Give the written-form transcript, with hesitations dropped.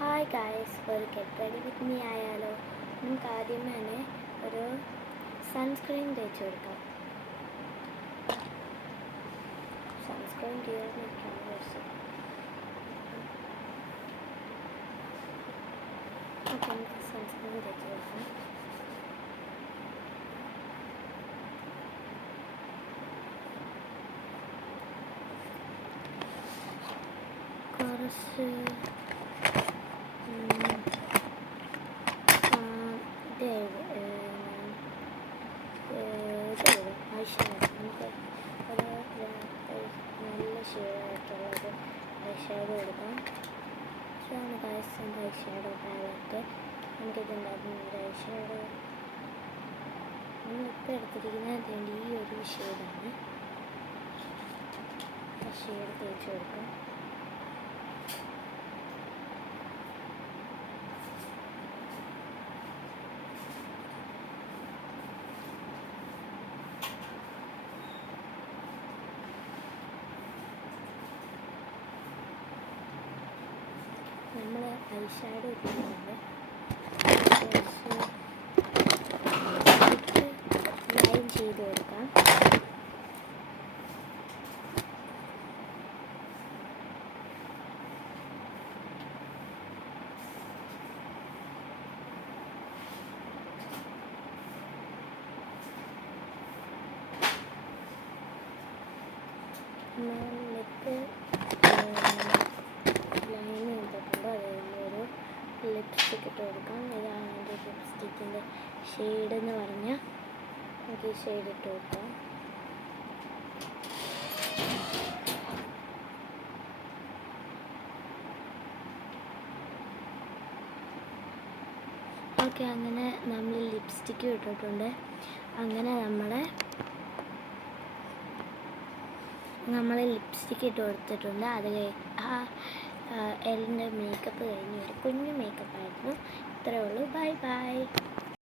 Hi guys, ഒരു get ready with me ആയാലോ? നമുക്ക് ആദ്യം തന്നെ ഒരു സൺസ്ക്രീൻ തേച്ച് കൊടുക്കാം. സൺസ്ക്രീൻ തീർന്നിരിക്കാൻ കുറച്ച് നമുക്ക് സൺസ്ക്രീൻ തേച്ച് കൊടുക്കാം. കുറച്ച് നമുക്ക് നല്ല ഷെയ്ഡായിട്ടുള്ളത് ഐഷാഡോ കൊടുക്കാം. ഇതാണ് ഗൈസ് എൻ്റെ ഐഷാഡോ പാലറ്റ്. നമുക്കിതുണ്ടാകുന്ന ഒരു ഐഷാഡോ നമ്മളിപ്പോൾ എടുത്തിരിക്കുന്നത് ഈ ഒരു ഷെയ്ഡാണ്. ആ ഷെയ്ഡ് തേച്ച് കൊടുക്കാം. നമ്മൾ ഐഷാഡോ ഇട്ടിട്ടുണ്ട്. ലൈൻ ചെയ്ത് കൊടുക്കാം. നെക്ക് ലൈൻ ചെയ്തിട്ടുണ്ട്. അതിലൊരു ലിപ്സ്റ്റിക്ക് ഇട്ട് കൊടുക്കാം. ഇതാണ് എൻ്റെ ലിപ്സ്റ്റിക്കിൻ്റെ ഷെയ്ഡ് എന്ന് പറഞ്ഞാൽ നമുക്ക് ഈ ഷെയ്ഡ് ഇട്ട് കൊടുക്കാം. ഓക്കെ, അങ്ങനെ നമ്മൾ ലിപ്സ്റ്റിക്ക് ഇട്ടിട്ടുണ്ട്. അങ്ങനെ നമ്മൾ ലിപ്സ്റ്റിക്ക് ഇട്ട് കൊടുത്തിട്ടുണ്ട്. അത് എൻ്റെ മേക്കപ്പ് കഴിഞ്ഞ് ഒരു കുഞ്ഞു മേക്കപ്പ് ആയിരുന്നു. ഇത്രയേ ഉള്ളൂ. Bye bye.